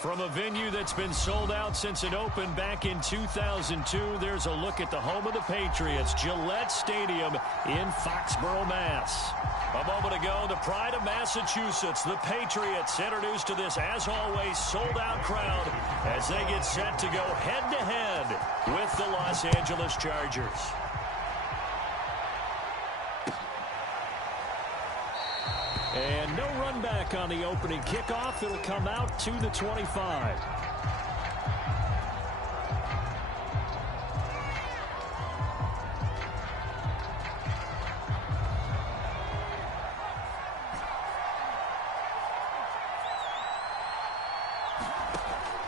From a venue that's been sold out since it opened back in 2002, there's a look at the home of the Patriots, Gillette Stadium in Foxborough, Mass. A moment ago, the pride of Massachusetts, the Patriots, introduced to this, as always, sold-out crowd as they get set to go head-to-head with the Los Angeles Chargers. And no run back on the opening kickoff. It'll come out to the 25.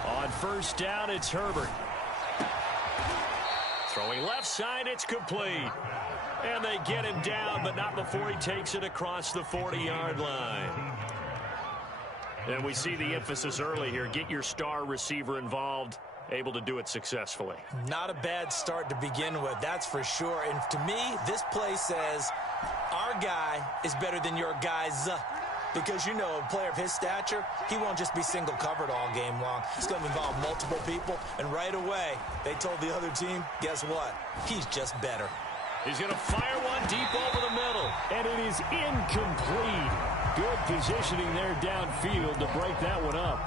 On first down, it's Herbert. Throwing left side, it's complete. And they get him down, but not before he takes it across the 40-yard line. And we see the emphasis early here. Get your star receiver involved, able to do it successfully. Not a bad start to begin with, that's for sure. And to me, this play says our guy is better than your guys. Because, you know, a player of his stature, he won't just be single covered all game long. He's going to involve multiple people. And right away, they told the other team, guess what? He's just better. He's going to fire one deep over the middle. And it is incomplete. Good positioning there downfield to break that one up.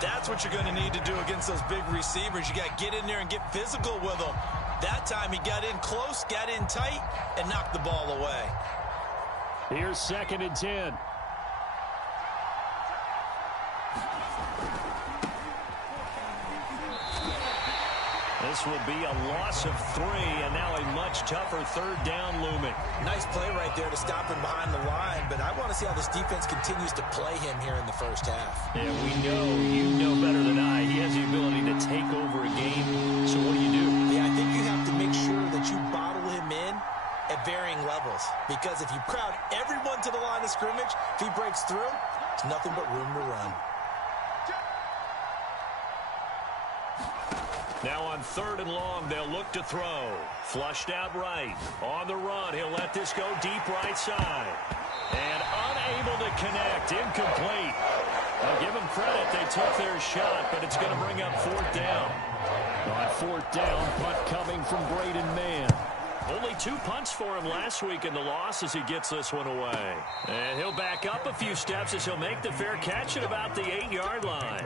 That's what you're going to need to do against those big receivers. You got to get in there and get physical with them. That time he got in close, got in tight, and knocked the ball away. Here's 2nd and 10. This will be a loss of 3, and now a much tougher 3rd down looming. Nice play right there to stop him behind the line, but I want to see how this defense continues to play him here in the first half. Yeah, we know, you know better than I, he has the ability to take over a game. So what do you do? Yeah, I think you have to make sure that you bottle him in at varying levels, because if you crowd everyone to the line of scrimmage, if he breaks through, it's nothing but room to run. Now on 3rd and long, they'll look to throw. Flushed out right. On the run, he'll let this go deep right side. And unable to connect. Incomplete. Now give them credit. They took their shot, but it's going to bring up 4th down. On 4th down, punt coming from Braden Mann. Only 2 punts for him last week in the loss as he gets this one away. And he'll back up a few steps as he'll make the fair catch at about the 8-yard line.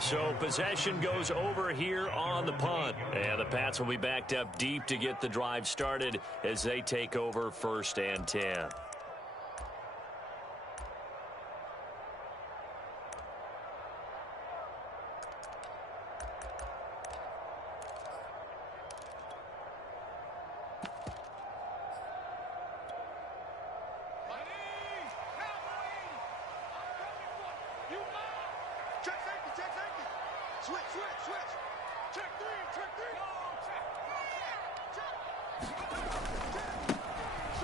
So possession goes over here on the punt. And the Pats will be backed up deep to get the drive started as they take over 1st and 10.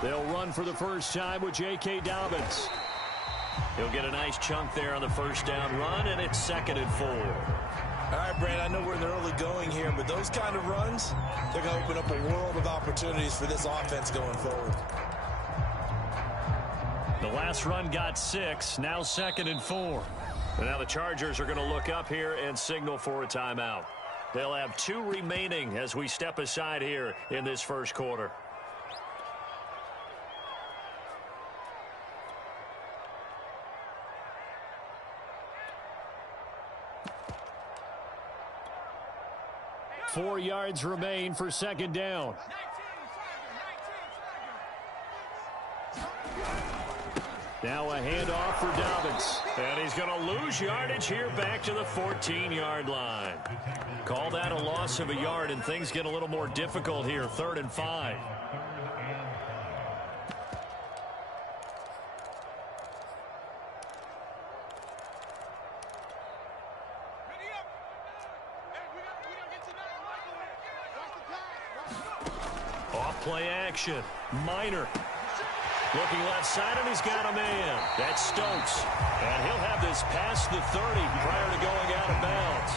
They'll run for the first time with J.K. Dobbins. He'll get a nice chunk there on the 1st down run, and it's 2nd and 4. All right, Brad, I know we're in the early going here, but those kind of runs, they're going to open up a world of opportunities for this offense going forward. The last run got 6, now 2nd and 4. And now the Chargers are going to look up here and signal for a timeout. They'll have 2 remaining as we step aside here in this first quarter. Four yards remain for 2nd down. Now a handoff for Dobbins. And he's going to lose yardage here back to the 14-yard line. Call that a loss of a yard, and things get a little more difficult here. 3rd and 5. Off-play action. Minor. Looking left side, and he's got a man. That's Stokes. And he'll have this past the 30 prior to going out of bounds.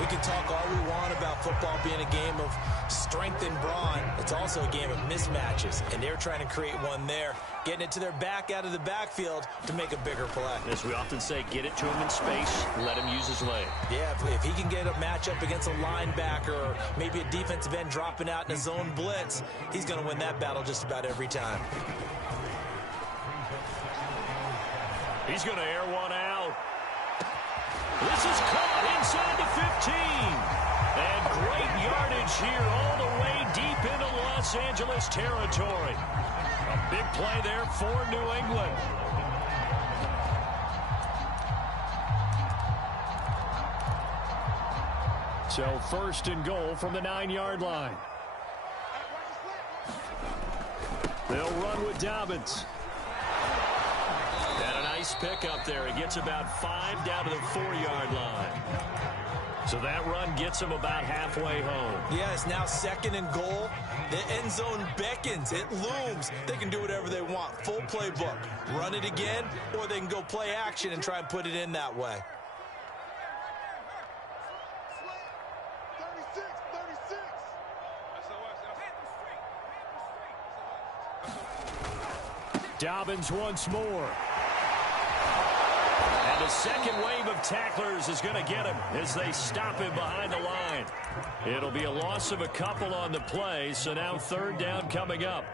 We can talk all we want about football being a game of strength and brawn. It's also a game of mismatches, and they're trying to create one there, getting it to their back out of the backfield to make a bigger play. As we often say, get it to him in space, let him use his leg. Yeah, if he can get a matchup against a linebacker or maybe a defensive end dropping out in a zone blitz, he's going to win that battle just about every time. He's going to air one out. This is caught inside the 15. And great yardage here all the way deep into Los Angeles territory. A big play there for New England. So 1st and goal from the 9-yard line. They'll run with Dobbins. And a nice pick up there. He gets about 5 down to the 4-yard line. So that run gets him about halfway home. Yeah, it's now 2nd and goal. The end zone beckons. It looms. They can do whatever they want. Full playbook. Run it again, or they can go play action and try and put it in that way. Dobbins once more. And the second wave of tacklers is going to get him as they stop him behind the line. It'll be a loss of a couple on the play, so now 3rd down coming up.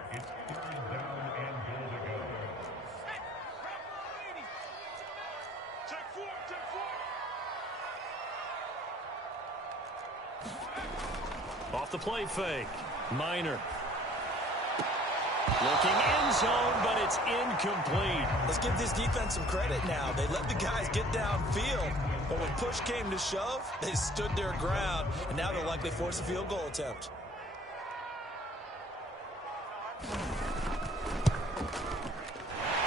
Off the play fake. Minor. Looking end zone, but it's incomplete. Let's give this defense some credit now. They let the guys get downfield, but when push came to shove, they stood their ground, and now they'll likely force a field goal attempt.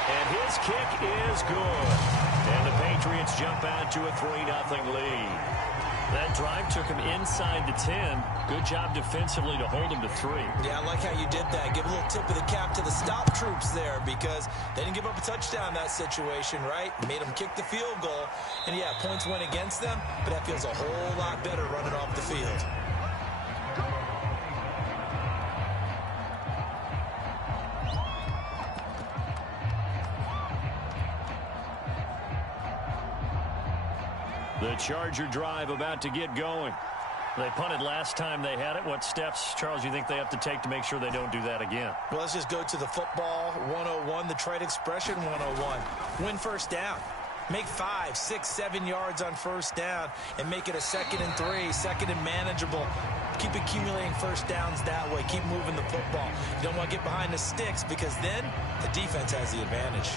And his kick is good. And the Patriots jump out to a 3-0 lead. That drive took him inside the 10. Good job defensively to hold him to 3. Yeah, I like how you did that. Give a little tip of the cap to the stop troops there because they didn't give up a touchdown in that situation, right? Made them kick the field goal. And, yeah, points went against them, but that feels a whole lot better running off the field. The Charger drive about to get going. They punted last time they had it. What steps, Charles, you think they have to take to make sure they don't do that again? Well, let's just go to the football 101, the trade expression 101. Win first down. Make 5, 6, 7 yards on first down and make it a 2nd and 3, 2nd and manageable. Keep accumulating first downs that way. Keep moving the football. You don't want to get behind the sticks because then the defense has the advantage.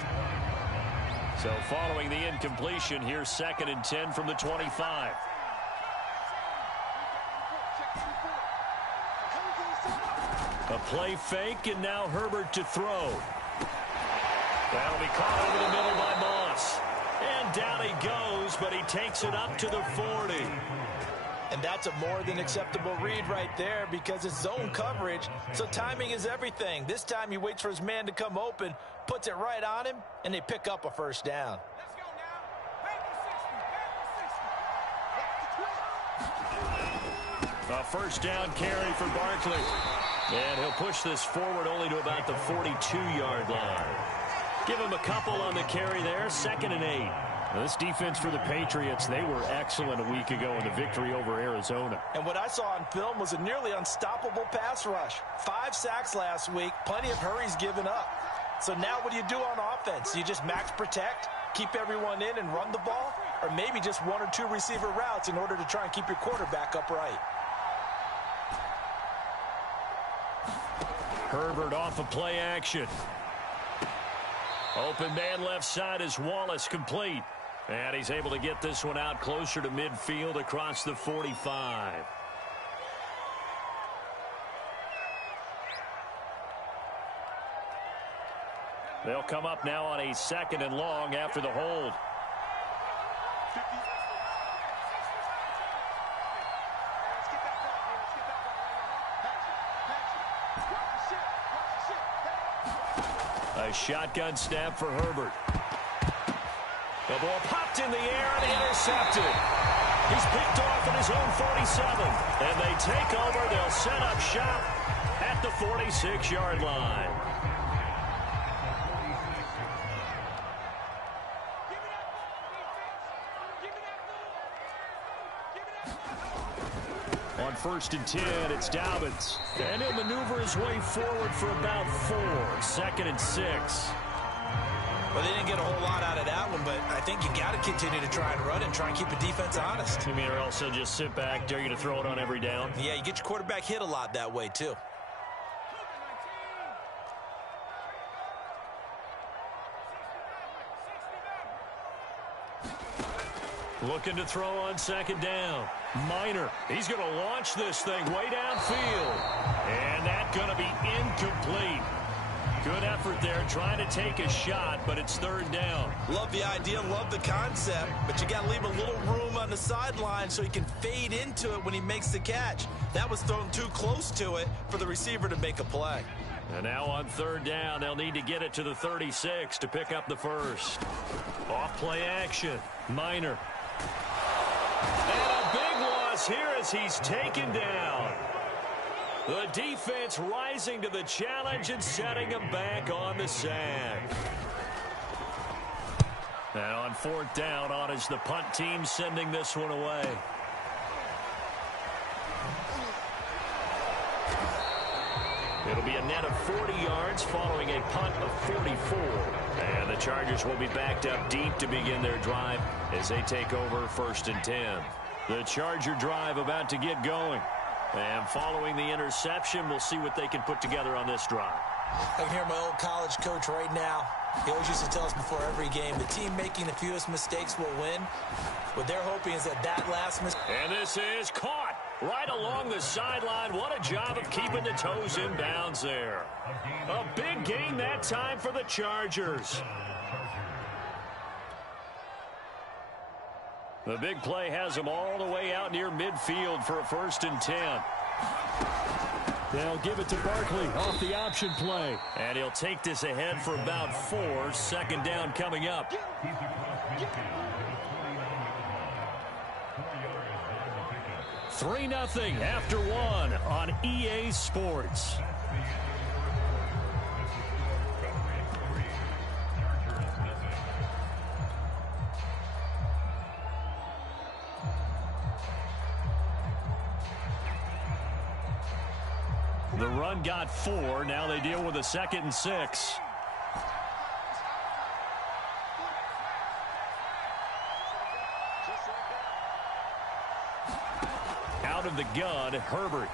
So following the incompletion, here's 2nd and 10 from the 25. A play fake, and now Herbert to throw. That'll be caught over the middle by Moss. And down he goes, but he takes it up to the 40. And that's a more than acceptable read right there because it's zone coverage, so timing is everything. This time he waits for his man to come open, puts it right on him, and they pick up a first down. A first down carry for Barkley. And he'll push this forward only to about the 42-yard line. Give him a couple on the carry there, 2nd and 8. Now, this defense for the Patriots, they were excellent a week ago in the victory over Arizona. And what I saw on film was a nearly unstoppable pass rush. 5 sacks last week, plenty of hurries given up. So now what do you do on offense? Do you just max protect, keep everyone in and run the ball? Or maybe just 1 or 2 receiver routes in order to try and keep your quarterback upright? Herbert off of play action. Open man left side is Wallace, complete. And he's able to get this one out closer to midfield across the 45. They'll come up now on a 2nd and long after the hold. A shotgun snap for Herbert. The ball popped in the air and intercepted. He's picked off at his own 47. And they take over. They'll set up shop at the 46-yard line. On 1st and 10, it's Dobbins. And he'll maneuver his way forward for about 4. 2nd and 6. Well, they didn't get a whole lot out of that one, but I think you got to continue to try and run it and try and keep the defense honest. You mean, or else they'll just sit back, dare you to throw it on every down? Yeah, you get your quarterback hit a lot that way, too. Looking to throw on 2nd down. Minor. He's going to launch this thing way downfield. And that's going to be incomplete. Good effort there trying to take a shot, but it's 3rd down. Love the idea, love the concept, but you got to leave a little room on the sideline so he can fade into it when he makes the catch. That was thrown too close to it for the receiver to make a play. And now on 3rd down, they'll need to get it to the 36 to pick up the first. Off play action. Minor. And a big loss here as he's taken down. The defense rising to the challenge and setting him back on the sack. And on 4th down, on is the punt team sending this one away. It'll be a net of 40 yards following a punt of 44. And the Chargers will be backed up deep to begin their drive as they take over 1st and 10. The Charger drive about to get going. And following the interception, we'll see what they can put together on this drive. I can hear my old college coach right now. He always used to tell us before every game, the team making the fewest mistakes will win. What they're hoping is that last mistake. And this is caught right along the sideline. What a job of keeping the toes in bounds there. A big gain that time for the Chargers. The big play has them all the way out near midfield for a 1st and 10. They'll give it to Barkley off the option play. And he'll take this ahead for about 4. 2nd down coming up. 3-0 after 1 on EA Sports. The run got 4. Now they deal with a 2nd and 6. Out of the gun, Herbert.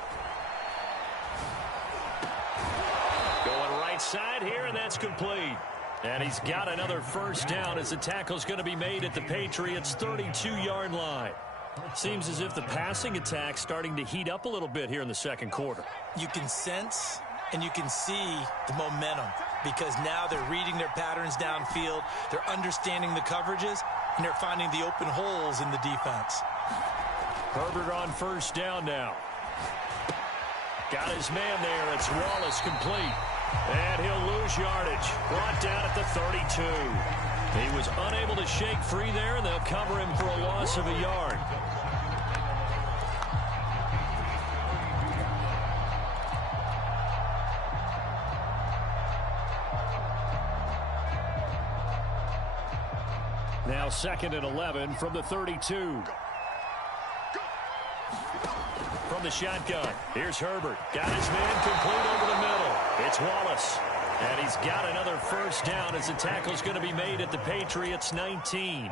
Going right side here, and that's complete. And he's got another 1st down as the tackle's going to be made at the Patriots' 32-yard line. Seems as if the passing attack's starting to heat up a little bit here in the 2nd quarter. You can sense and you can see the momentum because now they're reading their patterns downfield, they're understanding the coverages, and they're finding the open holes in the defense. Herbert on 1st down now. Got his man there. It's Wallace complete. And he'll lose yardage. Brought down at the 32. He was unable to shake free there, and they'll cover him for a loss of a yard. Now 2nd and 11 from the 32. From the shotgun, here's Herbert. Got his man complete over the middle. It's Wallace. And he's got another 1st down as the tackle's going to be made at the Patriots' 19.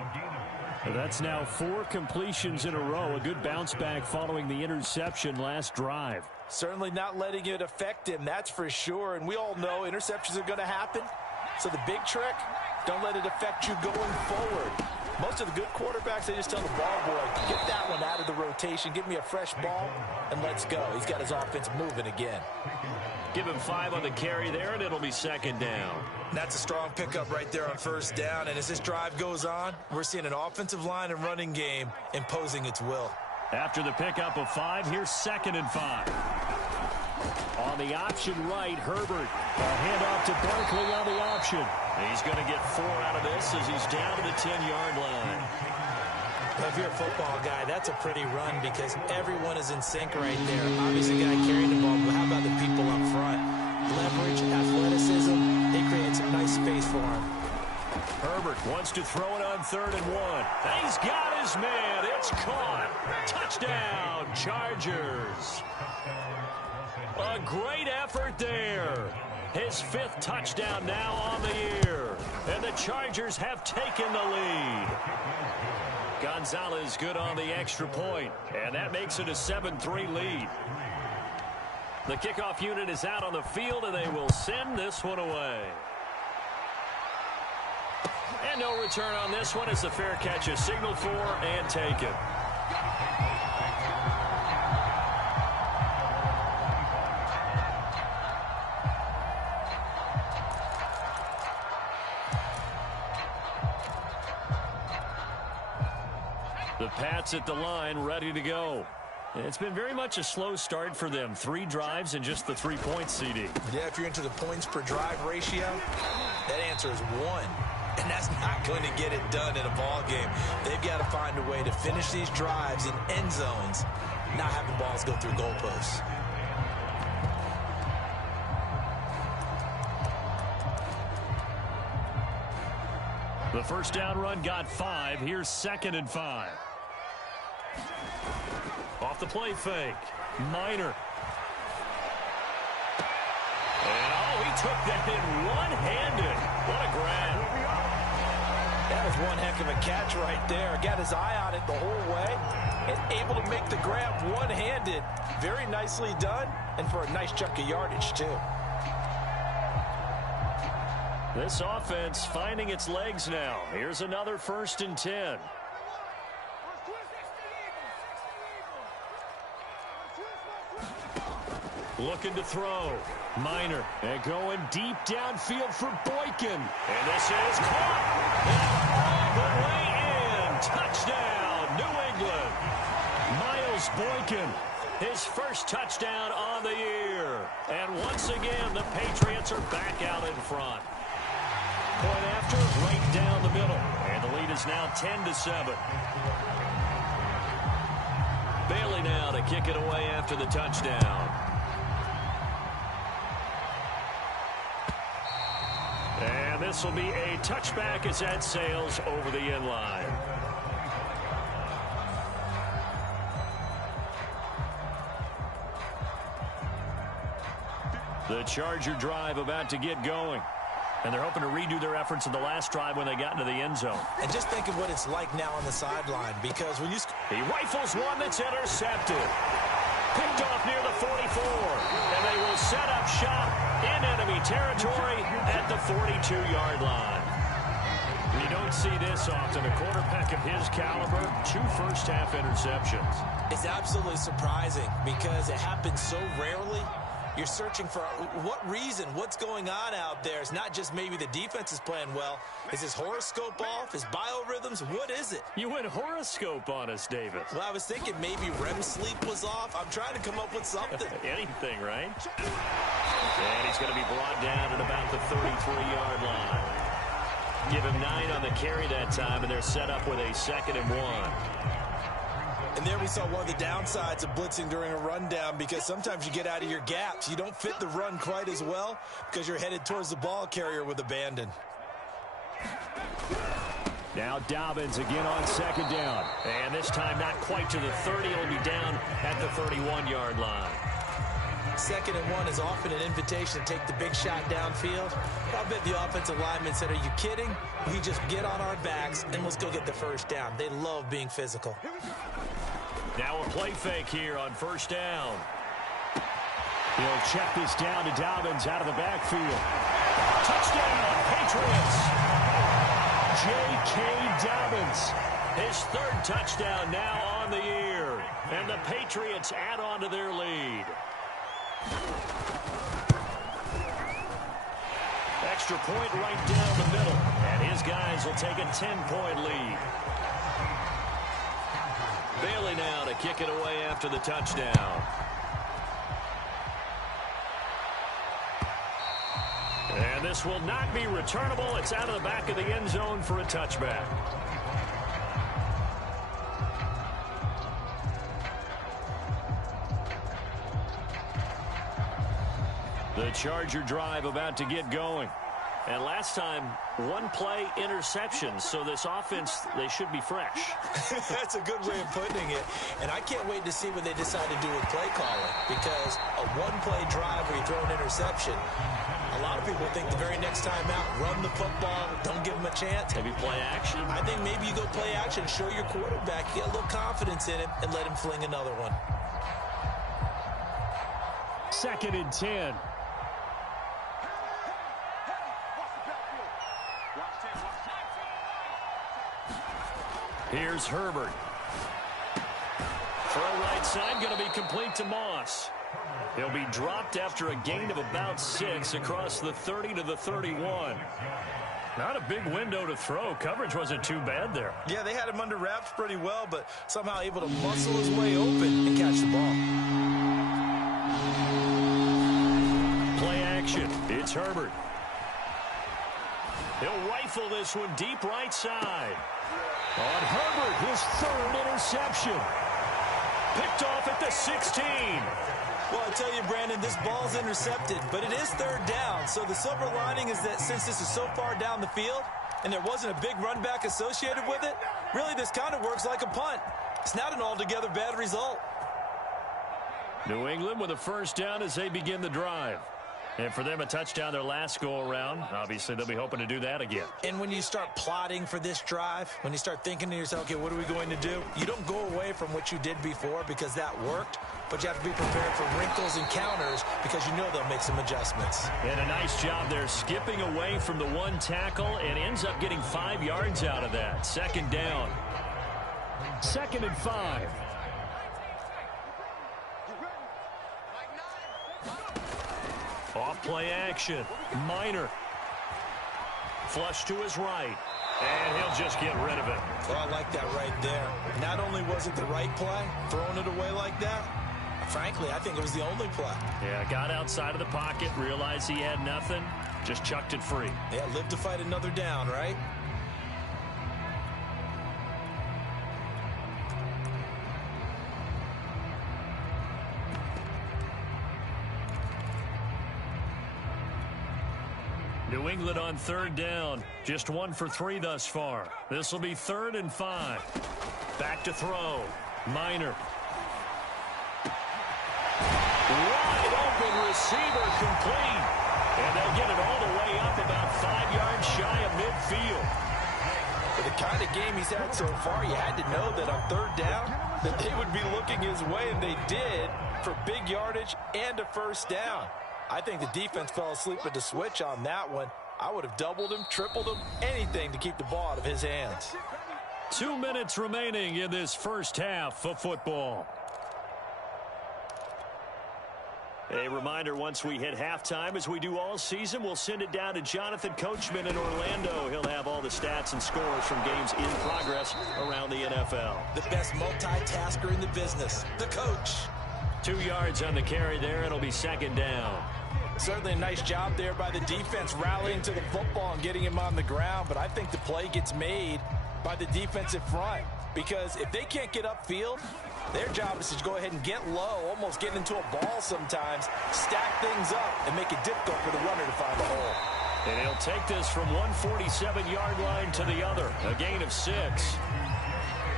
That's now 4 completions in a row. A good bounce back following the interception last drive. Certainly not letting it affect him, that's for sure. And we all know interceptions are going to happen. So the big trick, don't let it affect you going forward. Most of the good quarterbacks, they just tell the ball boy, get that one out of the rotation, give me a fresh ball, and let's go. He's got his offense moving again. Give him 5 on the carry there, and it'll be 2nd down. That's a strong pickup right there on 1st down. And as this drive goes on, we're seeing an offensive line and running game imposing its will. After the pickup of 5, here's 2nd and 5. On the option right, Herbert. A handoff to Barkley on the option. He's going to get 4 out of this as he's down to the 10-yard line. If you're a football guy, that's a pretty run because everyone is in sync right there. Obviously, the guy carrying the ball, but how about the people up front? Leverage, athleticism, they create some nice space for him. Herbert wants to throw it on 3rd and 1. He's got his man. It's caught. Touchdown, Chargers. A great effort there. His 5th touchdown now on the year. And the Chargers have taken the lead. Gonzalez good on the extra point, and that makes it a 7-3 lead. The kickoff unit is out on the field, and they will send this one away. And no return on this one as the fair catch is signaled for and taken. The Pats at the line, ready to go. It's been very much a slow start for them. 3 drives and just the 3 points, CD. Yeah, if you're into the points per drive ratio, that answer is 1. And that's not going to get it done in a ball game. They've got to find a way to finish these drives in end zones, not having balls go through goalposts. The first down run got 5. Here's 2nd and 5. Off the play fake. Minor. And he took that in one-handed. What a grab. That was one heck of a catch right there. Got his eye on it the whole way and able to make the grab one-handed. Very nicely done and for a nice chunk of yardage too. This offense finding its legs now. Here's another 1st and 10. Looking to throw. Minor. And going deep downfield for Boykin. And this is caught. And all the way in. Touchdown, New England. Miles Boykin. His first touchdown on the year. And once again, the Patriots are back out in front. Point after, right down the middle. And the lead is now 10-7. Bailey now to kick it away after the touchdown. And this will be a touchback as that sails over the end line. The Charger drive about to get going. And they're hoping to redo their efforts in the last drive when they got into the end zone. And just think of what it's like now on the sideline, because when you... He rifles one that's intercepted. Picked off near the 44. And they will set up shop in enemy territory at the 42-yard line. You don't see this often. A quarterback of his caliber, 2 first-half interceptions. It's absolutely surprising because it happens so rarely. You're searching for what reason, what's going on out there. It's not just maybe the defense is playing well. Is his horoscope off? His biorhythms? What is it? You went horoscope on us, David. Well, I was thinking maybe REM sleep was off. I'm trying to come up with something. Anything, right? And he's going to be brought down at about the 33-yard line. Give him 9 on the carry that time, and they're set up with a 2nd and 1. And there we saw one of the downsides of blitzing during a rundown, because sometimes you get out of your gaps. You don't fit the run quite as well because you're headed towards the ball carrier with abandon. Now Dobbins again on 2nd down. And this time not quite to the 30. It'll be down at the 31-yard line. 2nd and 1 is often an invitation to take the big shot downfield. I bet the offensive lineman said, are you kidding? We just get on our backs and let's go get the first down. They love being physical. Now a play fake here on 1st down. He'll check this down to Dobbins out of the backfield. Touchdown, Patriots. J.K. Dobbins. His 3rd touchdown now on the year. And the Patriots add on to their lead. Extra point right down the middle. And his guys will take a 10-point lead. Bailey now to kick it away after the touchdown. And this will not be returnable. It's out of the back of the end zone for a touchback. The Charger drive about to get going. And last time, one play interception, so this offense, they should be fresh. That's a good way of putting it. And I can't wait to see what they decide to do with play calling, because a one-play drive where you throw an interception, a lot of people think the very next time out, run the football, don't give them a chance. Maybe play action? I think maybe you go play action, show your quarterback, get a little confidence in him, and let him fling another one. 2nd and 10. Here's Herbert. Throw right side, going to be complete to Moss. He'll be dropped after a gain of about 6 across the 30 to the 31. Not a big window to throw. Coverage wasn't too bad there. Yeah, they had him under wraps pretty well, but somehow able to muscle his way open and catch the ball. Play action. It's Herbert. He'll rifle this one deep right side. On Herbert, his 3rd interception. Picked off at the 16. Well, I tell you, Brandon, this ball's intercepted, but it is 3rd down. So the silver lining is that since this is so far down the field and there wasn't a big run back associated with it, really this kind of works like a punt. It's not an altogether bad result. New England with a 1st down as they begin the drive. And for them, a touchdown their last go-around. Obviously, they'll be hoping to do that again. And when you start plotting for this drive, when you start thinking to yourself, okay, what are we going to do? You don't go away from what you did before because that worked, but you have to be prepared for wrinkles and counters because you know they'll make some adjustments. And a nice job there, skipping away from the one tackle and ends up getting 5 yards out of that. 2nd down. 2nd and 5. Off play action. Minor. Flush to his right. And he'll just get rid of it. Well, I like that right there. Not only was it the right play, throwing it away like that, frankly, I think it was the only play. Yeah, got outside of the pocket, realized he had nothing, just chucked it free. Yeah, live to fight another down, right? New England on 3rd down. Just 1 for 3 thus far. This will be 3rd and 5. Back to throw. Minor. Wide open receiver complete. And they'll get it all the way up about 5 yards shy of midfield. For the kind of game he's had so far, you had to know that on 3rd down, that they would be looking his way, and they did, for big yardage and a 1st down. I think the defense fell asleep at the switch on that one. I would have doubled him, tripled him, anything to keep the ball out of his hands. 2 minutes remaining in this 1st half of football. A reminder, once we hit halftime, as we do all season, we'll send it down to Jonathan Coachman in Orlando. He'll have all the stats and scores from games in progress around the NFL. The best multitasker in the business, the coach. 2 yards on the carry there. It'll be 2nd down. Certainly a nice job there by the defense rallying to the football and getting him on the ground, but I think the play gets made by the defensive front because if they can't get upfield, their job is to go ahead and get low, almost get into a ball sometimes, stack things up, and make it difficult for the runner to find a hole. And he'll take this from 147-yard line to the other, a gain of 6.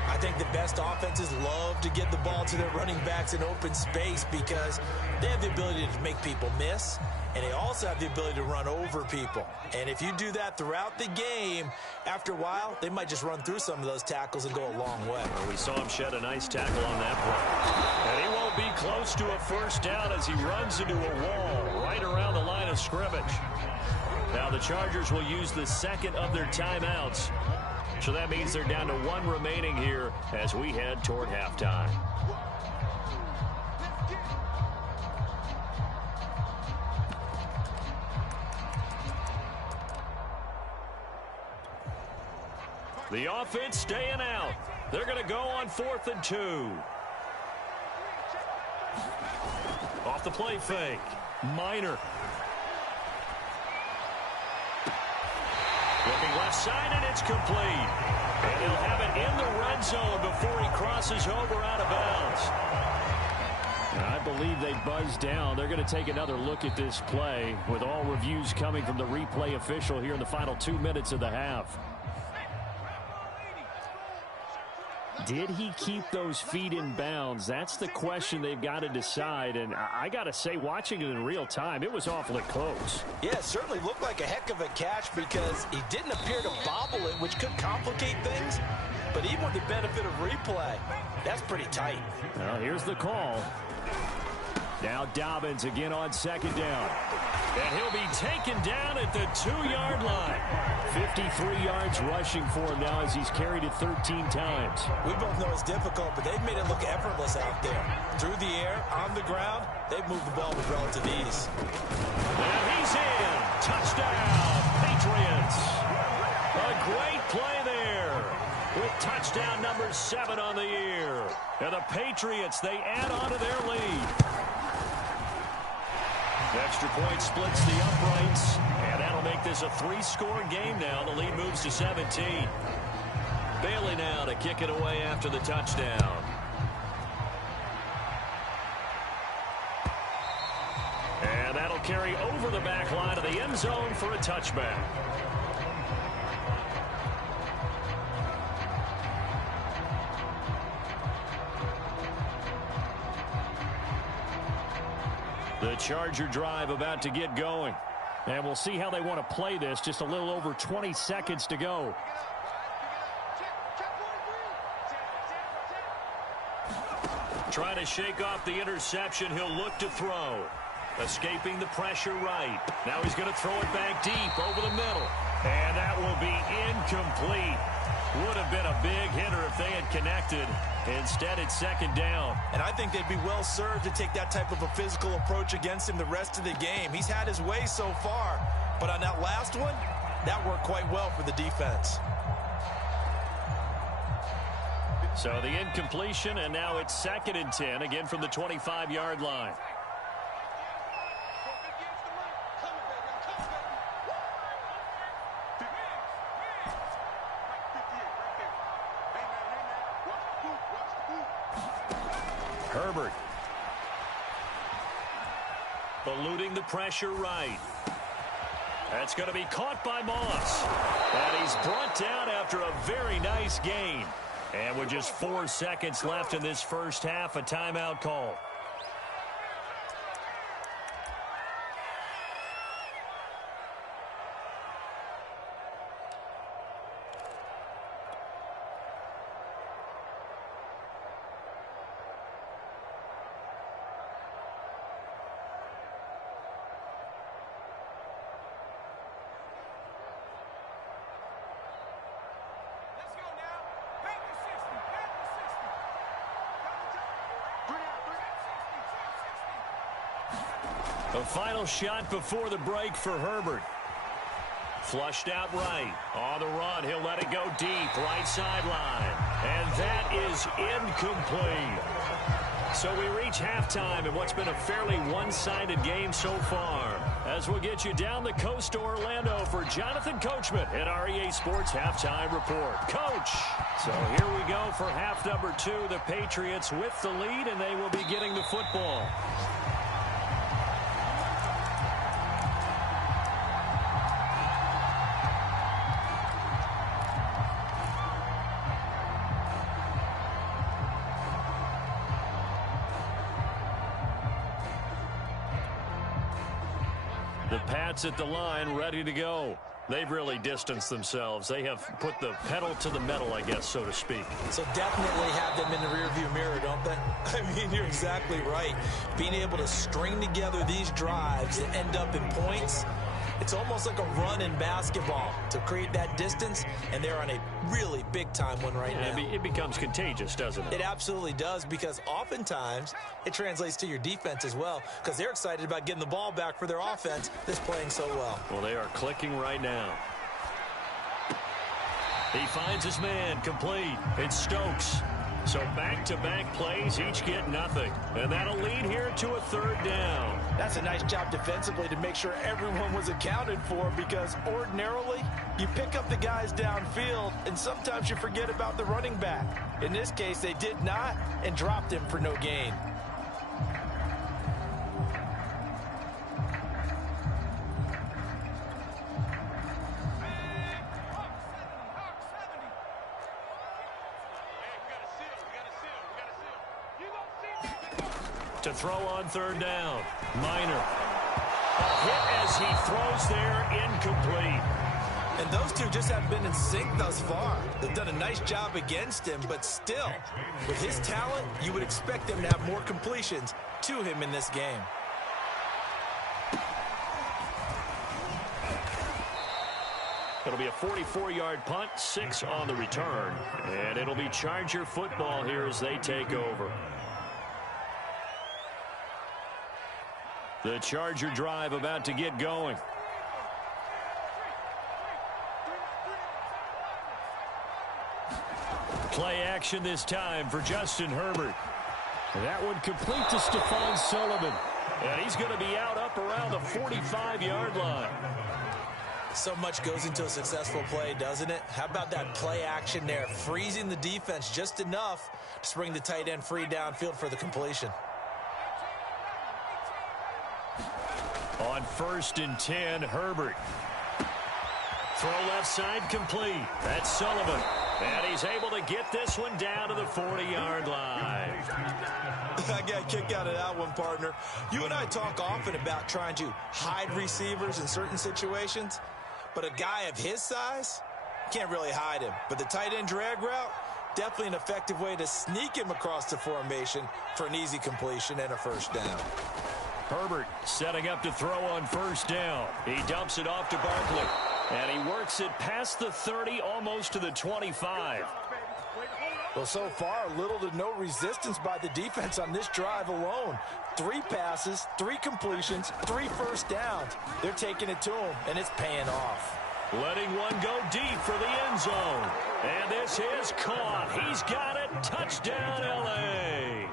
I think the best offenses love to get the ball to their running backs in open space because they have the ability to make people miss, and they also have the ability to run over people. And if you do that throughout the game, after a while, they might just run through some of those tackles and go a long way. Well, we saw him shed a nice tackle on that play. And he won't be close to a 1st down as he runs into a wall right around the line of scrimmage. Now the Chargers will use the 2nd of their timeouts. So that means they're down to 1 remaining here as we head toward halftime. The offense staying out. They're going to go on 4th and 2. Off the play fake. Minor. Looking left side, and it's complete. And he'll have it in the red zone before he crosses over out of bounds. I believe they buzzed down. They're going to take another look at this play with all reviews coming from the replay official here in the final 2 minutes of the half. Did he keep those feet in bounds? That's the question they've got to decide. And I got to say, watching it in real time, it was awfully close. Yeah, it certainly looked like a heck of a catch because he didn't appear to bobble it, which could complicate things. But even with the benefit of replay, that's pretty tight. Well, here's the call. Now Dobbins again on second down. And he'll be taken down at the 2-yard line. 53 yards rushing for him now as he's carried it 13 times. We both know it's difficult, but they've made it look effortless out there. Through the air, on the ground, they've moved the ball with relative ease. And he's in. Touchdown, Patriots. A great play there with touchdown number 7 on the year. And the Patriots, they add on to their lead. Extra point splits the uprights, and that'll make this a 3-score game now. The lead moves to 17. Bailey now to kick it away after the touchdown. And that'll carry over the back line of the end zone for a touchback. The Charger drive about to get going. And we'll see how they want to play this. Just a little over 20 seconds to go. Trying to shake off the interception. He'll look to throw. Escaping the pressure right. Now he's going to throw it back deep over the middle. And that will be incomplete. Would have been a big hitter if they had connected. Instead, it's second down. And I think they'd be well served to take that type of a physical approach against him the rest of the game. He's had his way so far. But on that last one, that worked quite well for the defense. So the incompletion, and now it's 2nd and 10, again from the 25-yard line. Herbert. Eluding the pressure right. That's going to be caught by Moss. And he's brought down after a very nice gain. And with just 4 seconds left in this first half, a timeout call. A final shot before the break for Herbert. Flushed out right. On the run, he'll let it go deep. Right sideline. And that is incomplete. So we reach halftime in what's been a fairly one-sided game so far. As we'll get you down the coast to Orlando for Jonathan Coachman at our EA Sports Halftime Report. Coach! So here we go for half number 2. The Patriots with the lead, and they will be getting the football. The Pats at the line, ready to go. They've really distanced themselves. They have put the pedal to the metal, I guess, so to speak. So definitely have them in the rearview mirror, don't they? I mean, you're exactly right. Being able to string together these drives that end up in points, it's almost like a run in basketball to create that distance, and they're on a really big-time one right now. It becomes contagious, doesn't it? It absolutely does, because oftentimes it translates to your defense as well, because they're excited about getting the ball back for their offense that's playing so well. Well, they are clicking right now. He finds his man, complete. It's Stokes. So back-to-back plays, each get nothing. And that'll lead here to a 3rd down. That's a nice job defensively to make sure everyone was accounted for, because ordinarily you pick up the guys downfield and sometimes you forget about the running back. In this case, they did not and dropped him for no gain. To throw on third down. Minor. A hit as he throws there, incomplete. And those two just haven't been in sync thus far. They've done a nice job against him, but still, with his talent, you would expect him to have more completions to him in this game. It'll be a 44-yard punt, 6 on the return. And it'll be Charger football here as they take over. The Charger drive about to get going. Play action this time for Justin Herbert. That one complete to Stephon Sullivan. And he's going to be out up around the 45-yard line. So much goes into a successful play, doesn't it? How about that play action there, freezing the defense just enough to bring the tight end free downfield for the completion. On 1st and 10, Herbert. Throw left side complete. That's Sullivan. And he's able to get this one down to the 40-yard line. I got a kick out of that one, partner. You and I talk often about trying to hide receivers in certain situations, but a guy of his size can't really hide him. But the tight end drag route, definitely an effective way to sneak him across the formation for an easy completion and a first down. Herbert setting up to throw on 1st down. He dumps it off to Barkley. And he works it past the 30, almost to the 25. Well, so far, little to no resistance by the defense on this drive alone. 3 passes, 3 completions, 3 first downs. They're taking it to him, and it's paying off. Letting one go deep for the end zone. And this is caught. He's got it. Touchdown, L.A.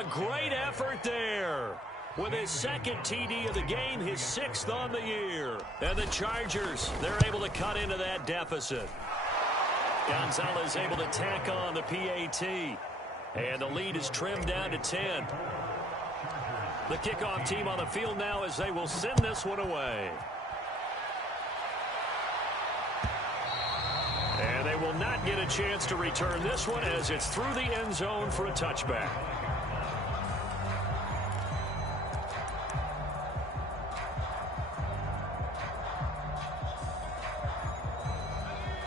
A great effort there. With his 2nd TD of the game, his 6th on the year. And the Chargers, they're able to cut into that deficit. Gonzalez able to tack on the PAT. And the lead is trimmed down to 10. The kickoff team on the field now as they will send this one away. And they will not get a chance to return this one as it's through the end zone for a touchback.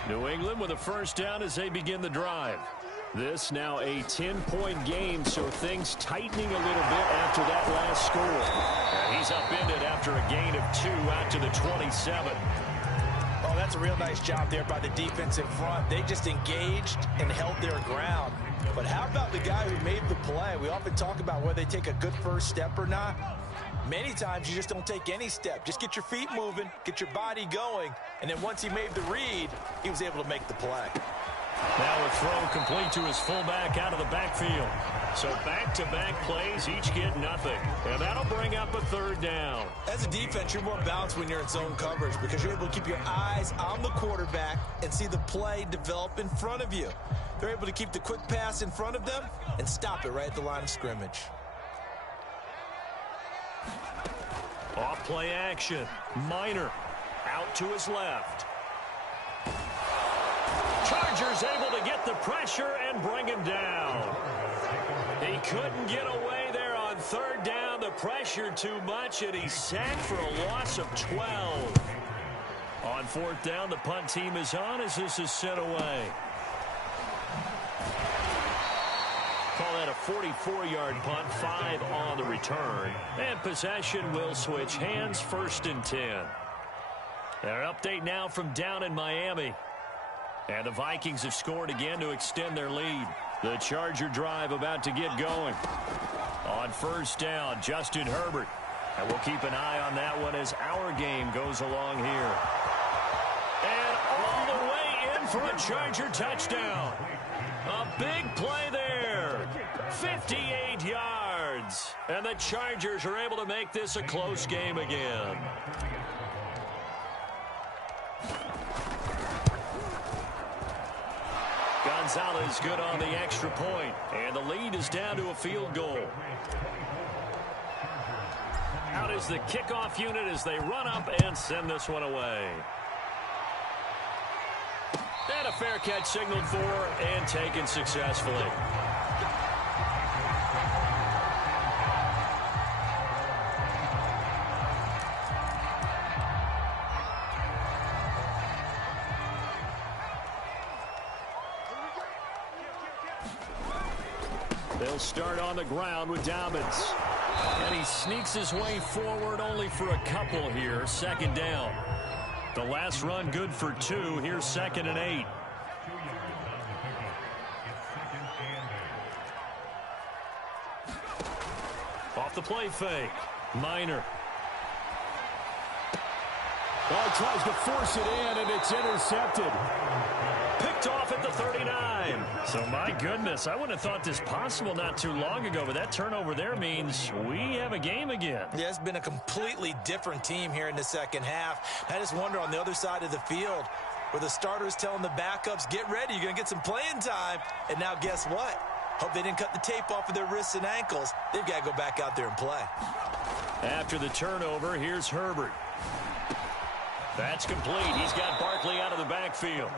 New England with a first down as they begin the drive. This now a 10-point game, so things tightening a little bit after that last score. And he's upended after a gain of 2 out to the 27. Oh, that's a real nice job there by the defense in front. They just engaged and held their ground. But how about the guy who made the play? We often talk about whether they take a good first step or not. Many times you just don't take any step. Just get your feet moving, get your body going, and then once he made the read, he was able to make the play. Now a throw complete to his fullback out of the backfield. So back-to-back plays, each get nothing. And that'll bring up a 3rd down. As a defense, you're more balanced when you're in zone coverage because you're able to keep your eyes on the quarterback and see the play develop in front of you. They're able to keep the quick pass in front of them and stop it right at the line of scrimmage. Off play action. Minor out to his left. Chargers able to get the pressure and bring him down. He couldn't get away there on 3rd down. The pressure too much, and he's sacked for a loss of 12. On 4th down, the punt team is on as this is sent away. Call that a 44-yard punt, 5 on the return. And possession will switch hands, 1st and 10. An update now from down in Miami. And the Vikings have scored again to extend their lead. The Charger drive about to get going. On 1st down, Justin Herbert. And we'll keep an eye on that one as our game goes along here. And all the way in for a Charger touchdown. A big play there. 58 yards. And the Chargers are able to make this a close game again. Gonzalez good on the extra point, and the lead is down to a field goal. Out is the kickoff unit as they run up and send this one away. And a fair catch signaled for and taken successfully. They'll start on the ground with Dobbins. And he sneaks his way forward only for a couple here. Second down. The last run good for 2. Here's 2nd and 8. Off the play fake. Minor. Oh, tries to force it in, and it's intercepted. Picked off at the 39. So, my goodness, I wouldn't have thought this possible not too long ago, but that turnover there means we have a game again. Yeah, it's been a completely different team here in the second half. I just wonder on the other side of the field where the starters telling the backups, get ready, you're going to get some playing time. And now guess what? Hope they didn't cut the tape off of their wrists and ankles. They've got to go back out there and play. After the turnover, here's Herbert. That's complete. He's got Barkley out of the backfield.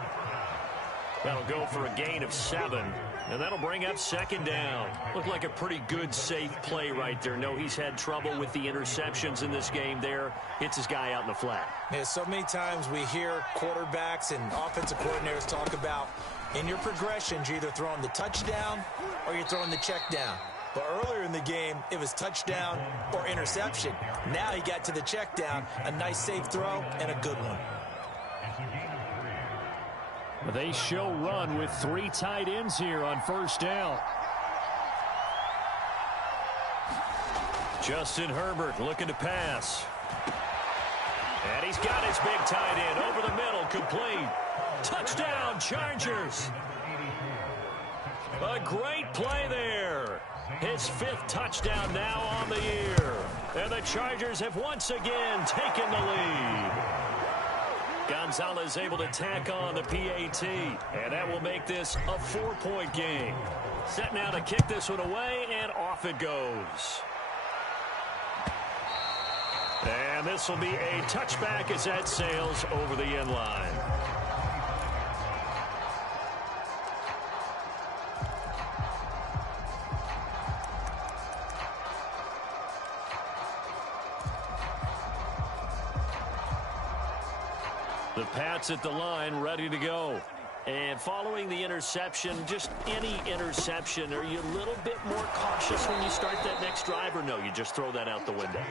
That'll go for a gain of 7. And that'll bring up 2nd down. Looked like a pretty good, safe play right there. No, he's had trouble with the interceptions in this game there. Hits his guy out in the flat. Yeah, so many times we hear quarterbacks and offensive coordinators talk about in your progressions, you're either throwing the touchdown or you're throwing the check down. But earlier in the game, it was touchdown or interception. Now he got to the check down, a nice safe throw, and a good one. They show run with 3 tight ends here on 1st down. Justin Herbert looking to pass. And he's got his big tight end over the middle, complete. Touchdown, Chargers. A great play there. His 5th touchdown now on the year. And the Chargers have once again taken the lead. Gonzalez able to tack on the PAT. And that will make this a 4-point game. Set now to kick this one away, and off it goes. And this will be a touchback as that sails over the end line. The Pats at the line, ready to go. And following the interception, just any interception, are you a little bit more cautious when you start that next drive, or no, you just throw that out the window?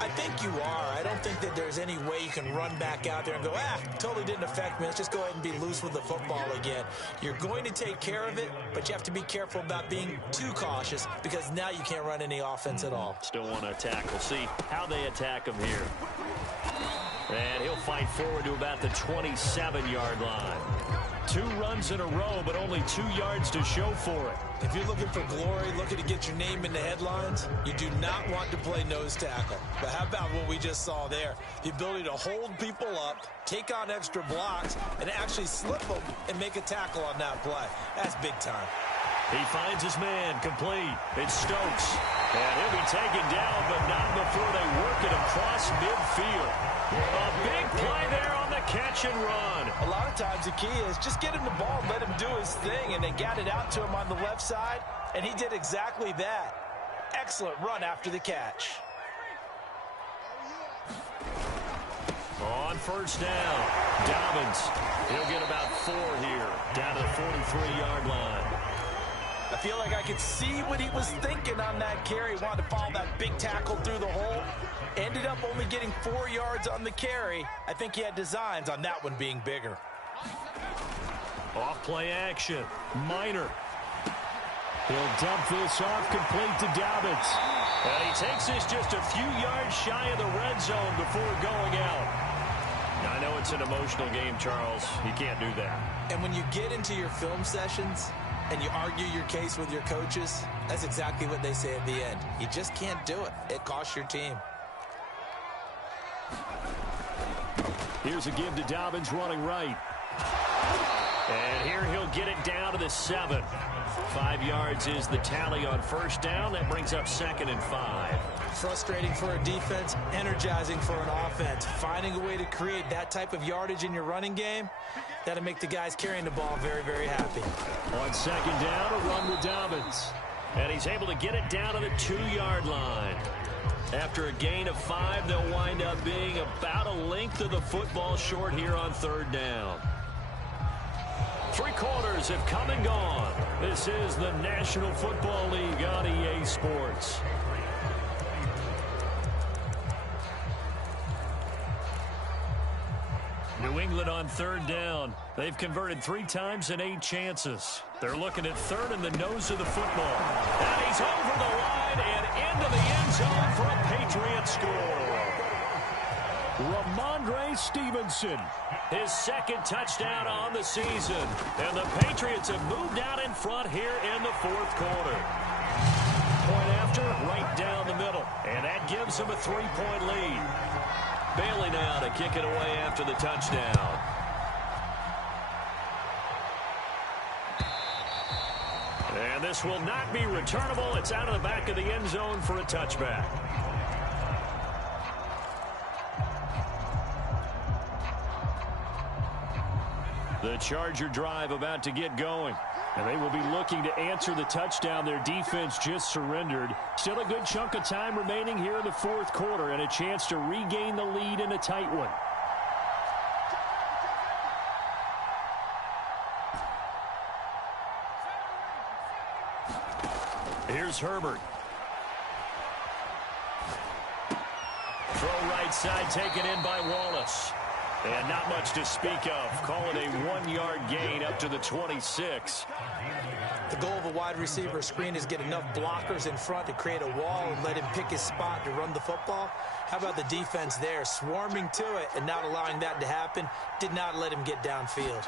I think you are. I don't think that there's any way you can run back out there and go, totally didn't affect me. Let's just go ahead and be loose with the football again. You're going to take care of it, but you have to be careful about being too cautious because now you can't run any offense at all. Still want to attack. We'll see how they attack him here. And he'll fight forward to about the 27-yard line. 2 runs in a row, but only 2 yards to show for it. If you're looking for glory, looking to get your name in the headlines, you do not want to play nose tackle. But how about what we just saw there? The ability to hold people up, take on extra blocks, and actually slip them and make a tackle on that play. That's big time. He finds his man, complete. It's Stokes. And he'll be taken down, but not before they work it across midfield. A big play there on the catch and run. A lot of times the key is just get him the ball and let him do his thing, and they got it out to him on the left side, and he did exactly that. Excellent run after the catch. On 1st down, Dobbins. He'll get about 4 here, down to the 43-yard line. I feel like I could see what he was thinking on that carry. Wanted to follow that big tackle through the hole. Ended up only getting 4 yards on the carry. I think he had designs on that one being bigger. Off play action. Minor. He'll dump this off complete to Dobbins. And he takes this just a few yards shy of the red zone before going out. Now, I know it's an emotional game, Charles. You can't do that. And when you get into your film sessions and you argue your case with your coaches, that's exactly what they say at the end. You just can't do it. It costs your team. Here's a give to Dobbins running right. And here he'll get it down to the 7. 5 yards is the tally on 1st down. That brings up 2nd and 5. Frustrating for a defense, energizing for an offense. Finding a way to create that type of yardage in your running game, that'll make the guys carrying the ball very, very happy. On 2nd down, a run with Dobbins. And he's able to get it down to the 2-yard line. After a gain of 5, they'll wind up being about a length of the football short here on 3rd down. Three quarters have come and gone. This is the National Football League on EA Sports. New England on third down. They've converted 3 times in 8 chances. They're looking at third in the nose of the football. And he's over the line and into the end zone for a Patriot score. Ramondre Stevenson. His second touchdown on the season. And the Patriots have moved out in front here in the fourth quarter. Point after, right down the middle. And that gives them a 3-point lead. Bailey now to kick it away after the touchdown. And this will not be returnable. It's out of the back of the end zone for a touchback. The Charger drive about to get going. And they will be looking to answer the touchdown their defense just surrendered. Still a good chunk of time remaining here in the fourth quarter and a chance to regain the lead in a tight one. Here's Herbert. Throw right side taken in by Wallace. And not much to speak of. Call it a 1-yard gain up to the 26. The goal of a wide receiver screen is get enough blockers in front to create a wall and let him pick his spot to run the football. How about the defense there, swarming to it and not allowing that to happen? Did not let him get downfield.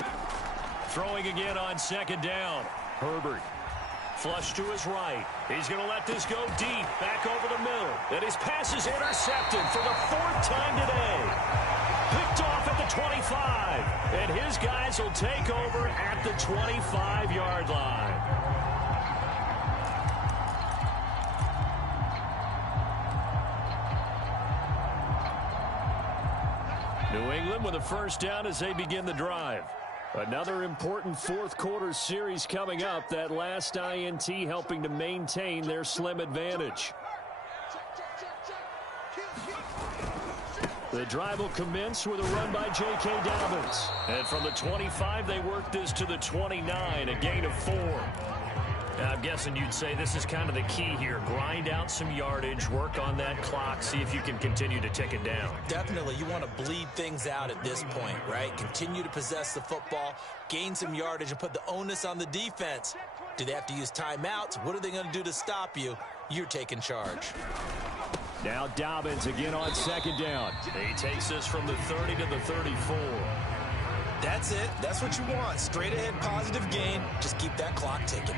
Throwing again on second down. Herbert. Flush to his right. He's going to let this go deep, back over the middle. And his pass is intercepted for the 4th time today. Picked off at the 25. And his guys will take over at the 25-yard line. New England with a first down as they begin the drive. Another important fourth quarter series coming up. That last INT helping to maintain their slim advantage. The drive will commence with a run by J.K. Dobbins. And from the 25, they work this to the 29, a gain of 4. Now, I'm guessing you'd say this is kind of the key here. Grind out some yardage, work on that clock, see if you can continue to tick it down. Definitely. You want to bleed things out at this point, right? Continue to possess the football, gain some yardage, and put the onus on the defense. Do they have to use timeouts? What are they going to do to stop you? You're taking charge. Now Dobbins again on second down. He takes this from the 30 to the 34. That's it. That's what you want. Straight ahead, positive gain. Just keep that clock ticking.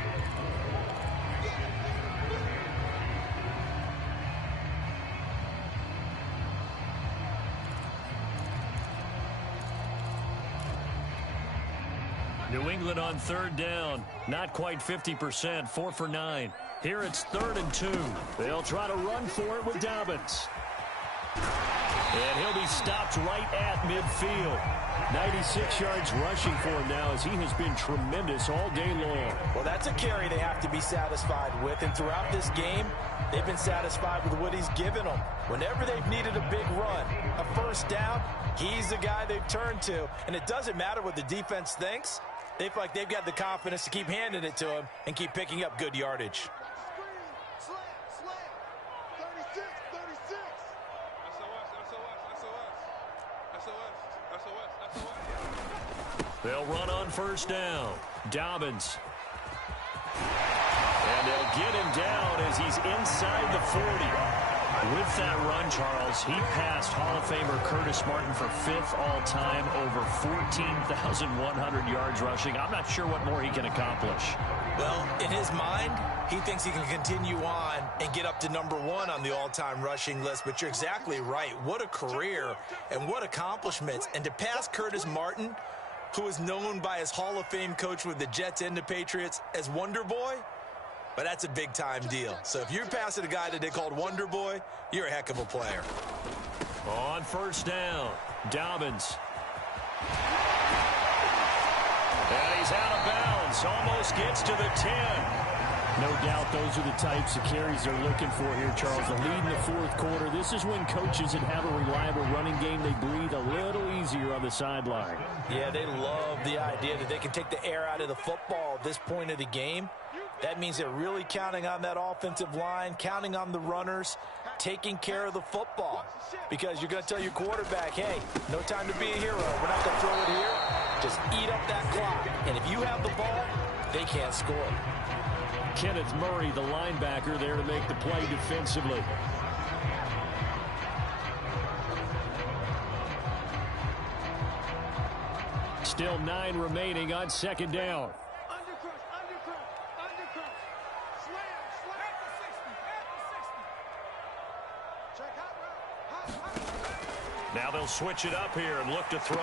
New England on third down. Not quite 50%, 4 for 9. Here it's 3rd and 2. They'll try to run for it with Dobbins. And he'll be stopped right at midfield. 96 yards rushing for him now as he has been tremendous all day long. Well, that's a carry they have to be satisfied with. And throughout this game, they've been satisfied with what he's given them. Whenever they've needed a big run, a first down, he's the guy they've turned to. And it doesn't matter what the defense thinks. They feel like they've got the confidence to keep handing it to him and keep picking up good yardage. They'll run on first down. Dobbins. And they'll get him down as he's inside the 40. With that run, Charles, he passed Hall of Famer Curtis Martin for 5th all-time, over 14,100 yards rushing. I'm not sure what more he can accomplish. Well, in his mind, he thinks he can continue on and get up to number 1 on the all-time rushing list. But you're exactly right. What a career and what accomplishments. And to pass Curtis Martin, who is known by his Hall of Fame coach with the Jets and the Patriots as Wonder Boy, but that's a big-time deal. So if you're passing a guy that they called Wonder Boy, you're a heck of a player. On first down, Dobbins. And he's out of bounds. Almost gets to the 10. No doubt those are the types of carries they're looking for here, Charles. The lead in the fourth quarter. This is when coaches that have a reliable running game, they breathe a little easier on the sideline. Yeah, they love the idea that they can take the air out of the football at this point of the game. That means they're really counting on that offensive line, counting on the runners, taking care of the football. Because you're going to tell your quarterback, hey, no time to be a hero. We're not going to throw it here. Just eat up that clock. And if you have the ball, they can't score. Kenneth Murray, the linebacker, there to make the play defensively. Still 9 remaining on second down. Now they'll switch it up here and look to throw.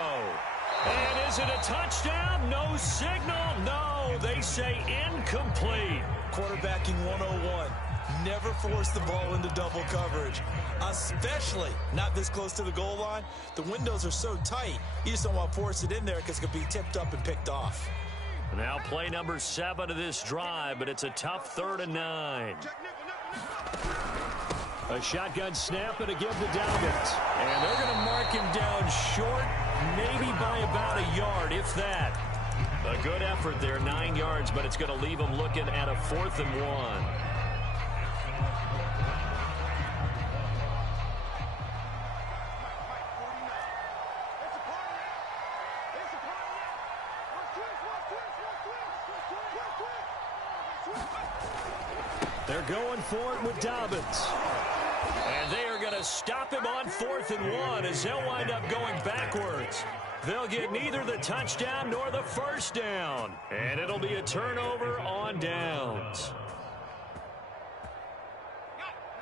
And is it a touchdown? No signal. No, they say incomplete. Quarterbacking 101. Never force the ball into double coverage, especially not this close to the goal line. The windows are so tight, you just don't want to force it in there because it could be tipped up and picked off. Now play number 7 of this drive, but it's a tough 3rd and 9. A shotgun snap and a give to Dobbins. And they're going to mark him down short, maybe by about a yard, if that. A good effort there, 9 yards, but it's going to leave him looking at a 4th and 1. They're going for it with Dobbins. And they are going to stop him on 4th and 1 as they'll wind up going backwards. They'll get neither the touchdown nor the first down. And it'll be a turnover on downs.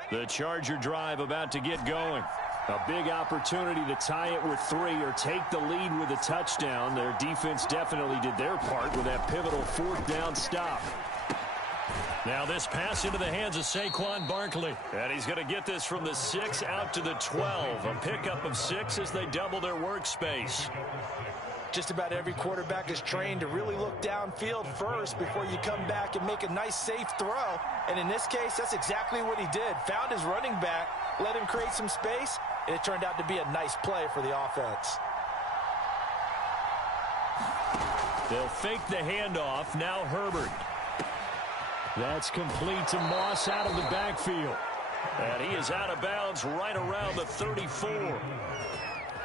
The Charger drive about to get going. A big opportunity to tie it with 3 or take the lead with a touchdown. Their defense definitely did their part with that pivotal 4th down stop. Now this pass into the hands of Saquon Barkley. And he's going to get this from the 6 out to the 12. A pickup of 6 as they double their workspace. Just about every quarterback is trained to really look downfield first before you come back and make a nice, safe throw. And in this case, that's exactly what he did. Found his running back, let him create some space, and it turned out to be a nice play for the offense. They'll fake the handoff. Now Herbert. That's complete to Moss out of the backfield. And he is out of bounds right around the 34.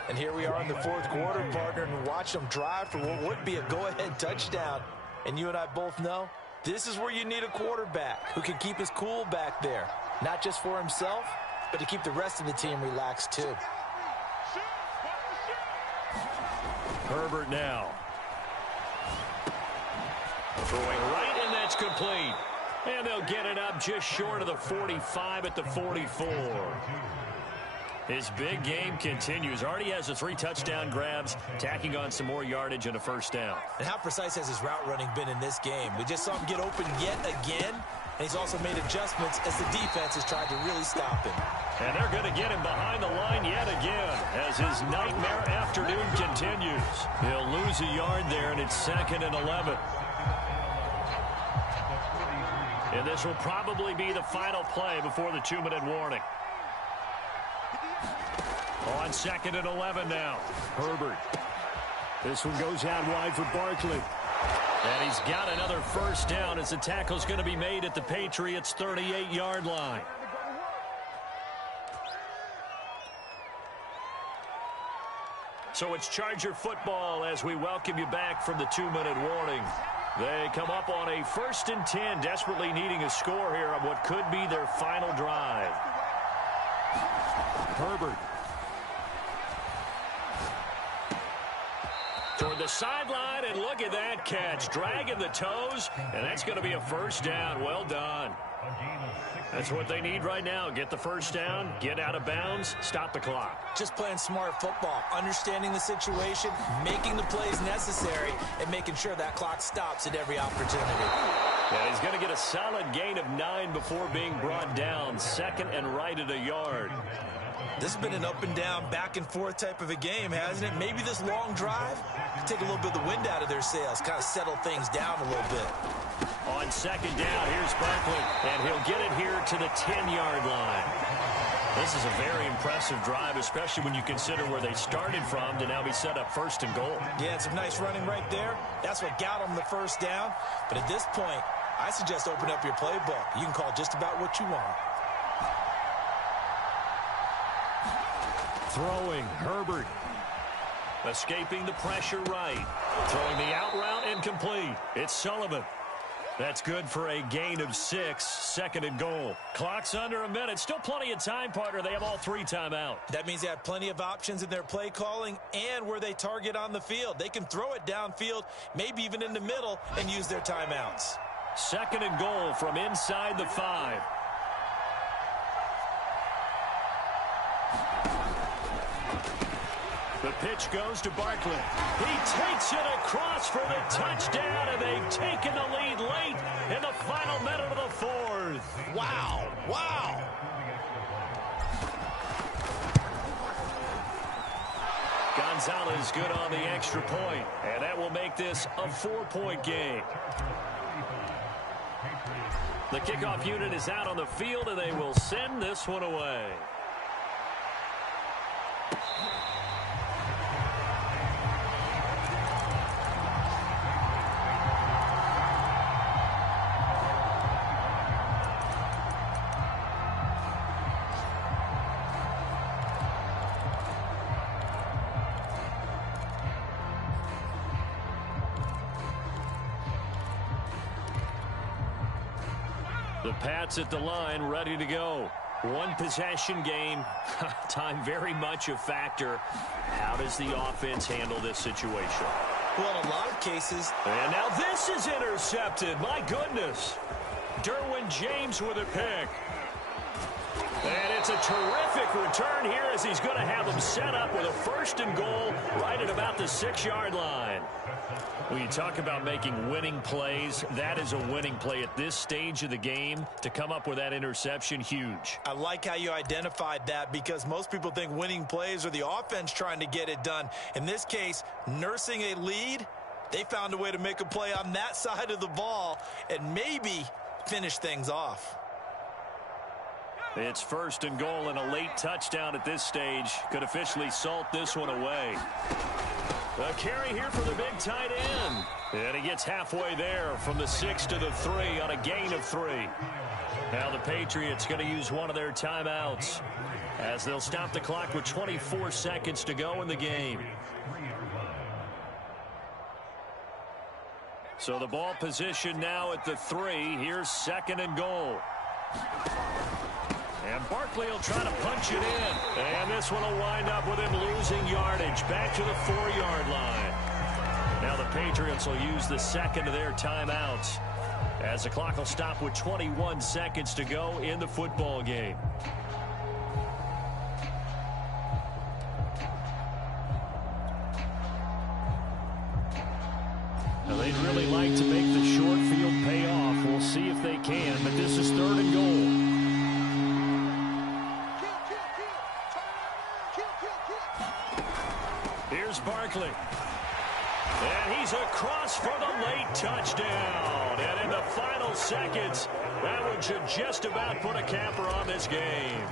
And here we are in the 4th quarter, partner, and watch them drive for what would be a go-ahead touchdown. And you and I both know this is where you need a quarterback who can keep his cool back there. Not just for himself, but to keep the rest of the team relaxed too. Herbert now. Throwing right, and that's complete. And they'll get it up just short of the 45 at the 44. His big game continues. Already has the 3 touchdown grabs, tacking on some more yardage and a first down. And how precise has his route running been in this game? We just saw him get open yet again, and he's also made adjustments as the defense has tried to really stop him. And they're going to get him behind the line yet again as his nightmare afternoon continues. He'll lose a yard there, and it's 2nd and 11. And this will probably be the final play before the 2-minute warning. On 2nd and 11 now. Herbert. This one goes out wide for Barkley. And he's got another first down as the tackle's going to be made at the Patriots' 38-yard line. So it's Charger football as we welcome you back from the 2-minute warning. They come up on a 1st and 10, desperately needing a score here on what could be their final drive. Herbert. Toward the sideline, and look at that catch. Dragging the toes, and that's going to be a first down. Well done. That's what they need right now. Get the first down, get out of bounds, stop the clock. Just playing smart football, understanding the situation, making the plays necessary, and making sure that clock stops at every opportunity. Yeah, he's going to get a solid gain of 9 before being brought down. 2nd and right at a yard. This has been an up-and-down, back-and-forth type of a game, hasn't it? Maybe this long drive can take a little bit of the wind out of their sails, kind of settle things down a little bit. On second down, here's Barkley, and he'll get it here to the 10-yard line. This is a very impressive drive, especially when you consider where they started from to now be set up first and goal. Yeah, some nice running right there. That's what got them the first down. But at this point, I suggest open up your playbook. You can call just about what you want. Throwing, Herbert. Escaping the pressure right. Throwing the out route incomplete. It's Sullivan. That's good for a gain of 6, second and goal. Clock's under a minute. Still plenty of time, partner. They have all 3 timeout. That means they have plenty of options in their play calling and where they target on the field. They can throw it downfield, maybe even in the middle, and use their timeouts. Second and goal from inside the 5. The pitch goes to Barkley. He takes it across for the touchdown, and they've taken the lead late in the final minute of the 4th. Wow, wow. Gonzalez good on the extra point, and that will make this a 4-point game. The kickoff unit is out on the field, and they will send this one away. The Pats at the line, ready to go. One possession game. Time very much a factor. How does the offense handle this situation? Well, in a lot of cases. And now this is intercepted. My goodness. Derwin James with a pick. And it's a terrific return here as he's going to have them set up with a first and goal right at about the 6-yard line. When you talk about making winning plays, that is a winning play at this stage of the game. To come up with that interception, huge. I like how you identified that because most people think winning plays are the offense trying to get it done. In this case, nursing a lead, they found a way to make a play on that side of the ball and maybe finish things off. It's first and goal and a late touchdown at this stage. Could officially salt this one away. A carry here for the big tight end. And he gets halfway there from the 6 to the 3 on a gain of 3. Now the Patriots going to use one of their timeouts as they'll stop the clock with 24 seconds to go in the game. So the ball position now at the 3. Here's second and goal. And Barkley will try to punch it in. And this one will wind up with him losing yardage back to the 4-yard line. Now the Patriots will use the second of their timeouts as the clock will stop with 21 seconds to go in the football game. Now they'd really like to make the short field pay off. We'll see if they can, but this is third and goal. Here's Barkley. And he's across for the late touchdown. And in the final seconds, that one should just about put a capper on this game.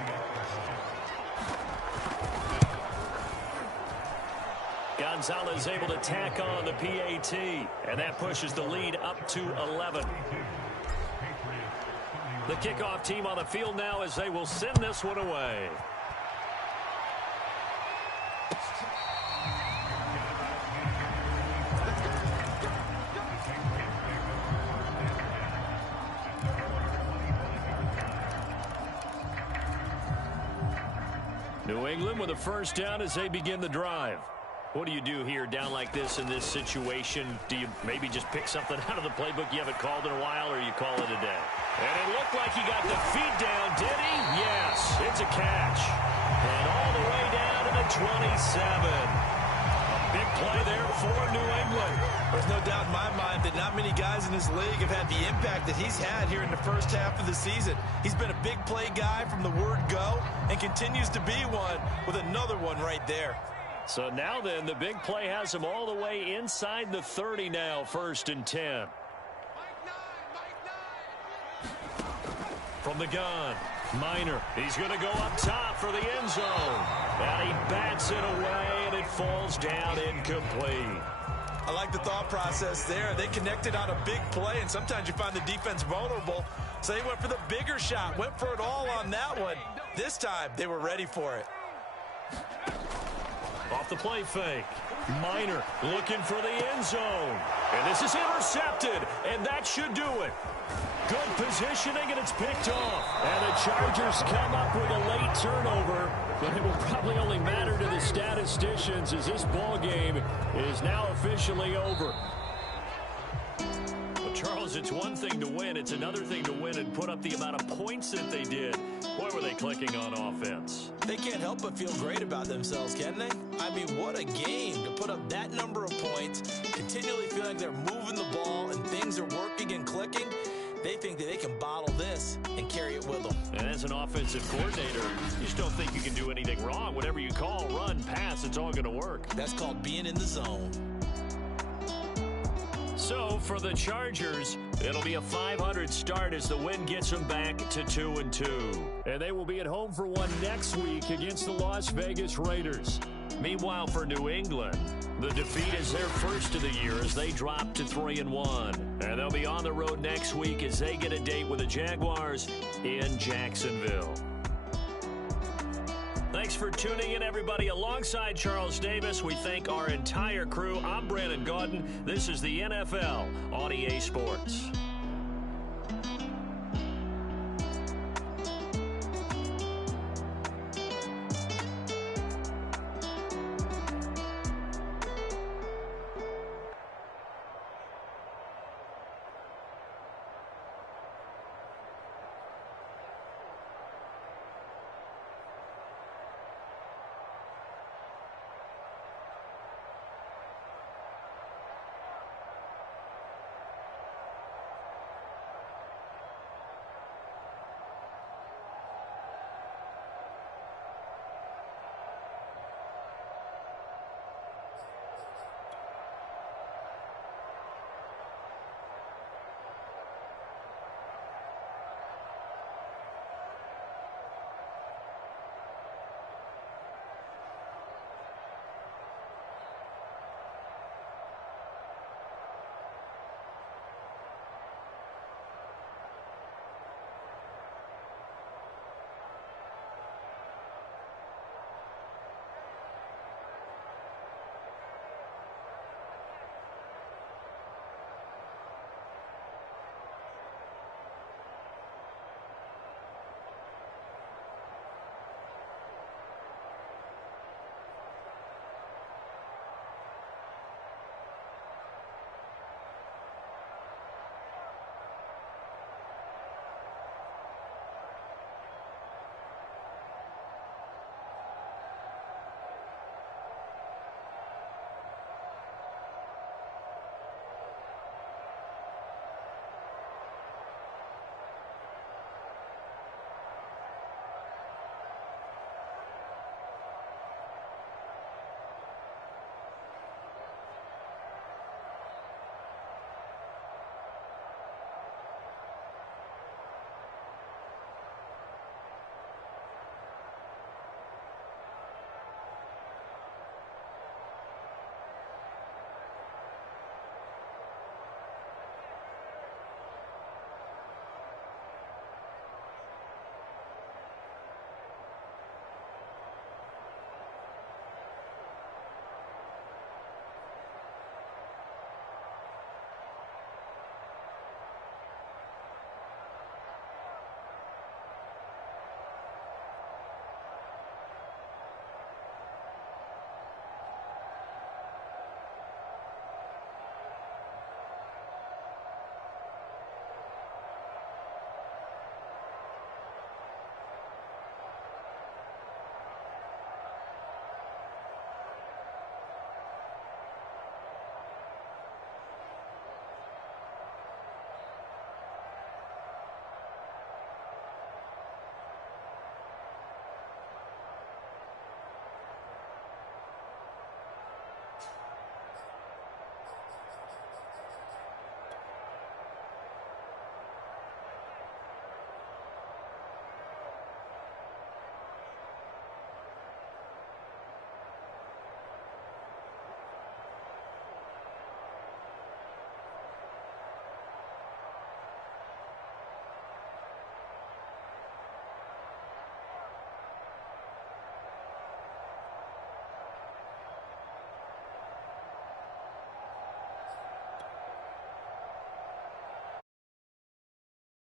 Gonzalez able to tack on the PAT. And that pushes the lead up to 11. The kickoff team on the field now as they will send this one away. New England with a first down as they begin the drive. What do you do here down like this in this situation? Do you maybe just pick something out of the playbook you haven't called in a while, or you call it a day? And it looked like he got the feet down, did he? Yes, it's a catch. And all the way down to the 27. Big play there for New England. There's no doubt in my mind that not many guys in this league have had the impact that he's had here in the first half of the season. He's been a big play guy from the word go and continues to be one with another one right there. So now then, the big play has him all the way inside the 30 now, 1st and 10. From the gun, Minor. He's going to go up top for the end zone. And he bats it away, and it falls down incomplete. I like the thought process there. They connected on a big play, and sometimes you find the defense vulnerable. So they went for the bigger shot, went for it all on that one. This time, they were ready for it. Off the play fake. Minor looking for the end zone. And this is intercepted, and that should do it. Good positioning, and it's picked off. And the Chargers come up with a late turnover, but it will probably only matter to the statisticians as this ball game is now officially over. Well, Charles, it's one thing to win. It's another thing to win and put up the amount of points that they did. Boy, were they clicking on offense. They can't help but feel great about themselves, can they? I mean, what a game to put up that number of points, continually feel like they're moving the ball and things are working and clicking. They think that they can bottle this and carry it with them. And as an offensive coordinator, you just don't think you can do anything wrong. Whatever you call, run, pass, it's all going to work. That's called being in the zone. So for the Chargers, it'll be a 500 start as the win gets them back to 2-2. And they will be at home for one next week against the Las Vegas Raiders. Meanwhile, for New England, the defeat is their first of the year as they drop to 3-1. And they'll be on the road next week as they get a date with the Jaguars in Jacksonville. Thanks for tuning in, everybody. Alongside Charles Davis, we thank our entire crew. I'm Brandon Gaudin. This is the NFL on EA Sports.